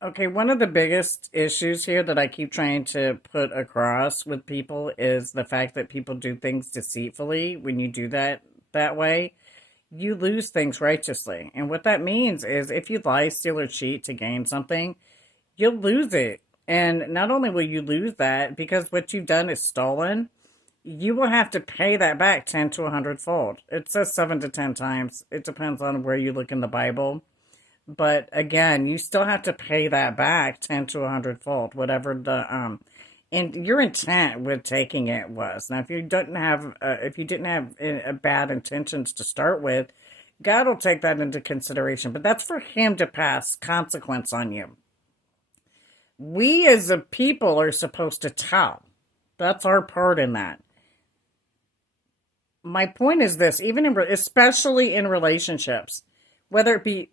Okay, one of the biggest issues here that I keep trying to put across with people is the fact that people do things deceitfully. When you do that way, you lose things righteously. And what that means is if you lie, steal, or cheat to gain something, you'll lose it. And not only will you lose that because what you've done is stolen, you will have to pay that back 10 to 100 fold. It says 7 to 10 times. It depends on where you look in the Bible. But again, you still have to pay that back 10 to 100 fold, whatever and your intent with taking it was. Now, if you didn't have bad intentions to start with, God will take that into consideration. But that's for Him to pass consequence on you. We as a people are supposed to tell. That's our part in that. My point is this: especially in relationships, whether it be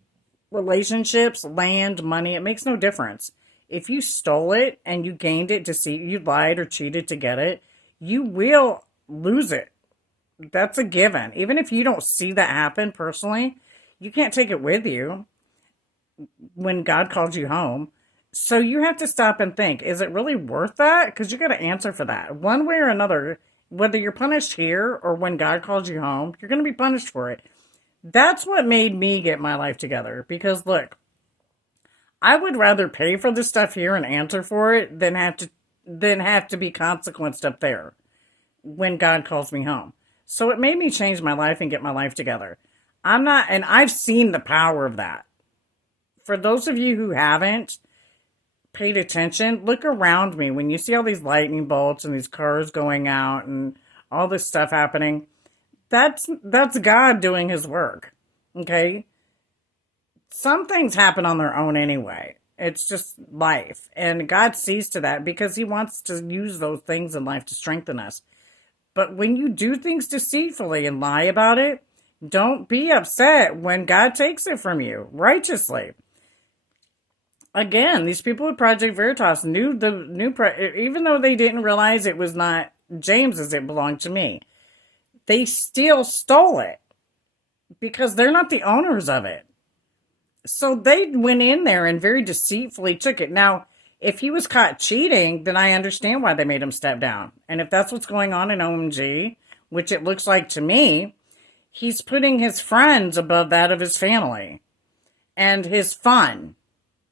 relationships, land, money, it makes no difference. If you stole it and you gained it to see you lied or cheated to get it, you will lose it. That's a given. Even if you don't see that happen personally, you can't take it with you when God calls you home. So you have to stop and think, is it really worth that? Because you got to answer for that. One way or another, whether you're punished here or when God calls you home, you're going to be punished for it. That's what made me get my life together. Because look, I would rather pay for the stuff here and answer for it than have to be consequenced up there when God calls me home. So it made me change my life and get my life together. And I've seen the power of that. For those of you who haven't paid attention, look around me. When you see all these lightning bolts and these cars going out and all this stuff happening, that's God doing his work. Okay? Some things happen on their own anyway. It's just life. And God sees to that because he wants to use those things in life to strengthen us. But when you do things deceitfully and lie about it, don't be upset when God takes it from you righteously. Again, these people at Project Veritas even though they didn't realize it was not James's, it belonged to me. They still stole it because they're not the owners of it. So they went in there and very deceitfully took it. Now, if he was caught cheating, then I understand why they made him step down. And if that's what's going on in OMG, which it looks like to me, he's putting his friends above that of his family and his fun.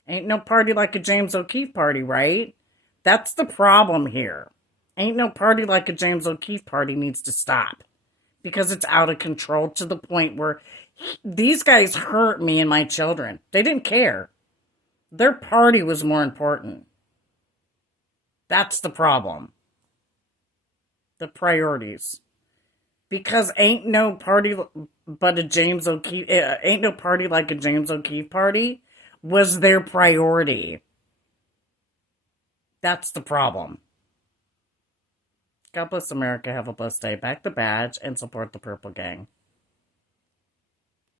Ain't no party like a James O'Keefe party, right? That's the problem here. Ain't no party like a James O'Keefe party needs to stop because it's out of control to the point where these guys hurt me and my children. They didn't care. Their party was more important. That's the problem. The priorities. Because ain't no party but a James O'Keefe, ain't no party like a James O'Keefe party was their priority. That's the problem. God bless America. Have a blessed day. Back the badge and support the Purple Gang.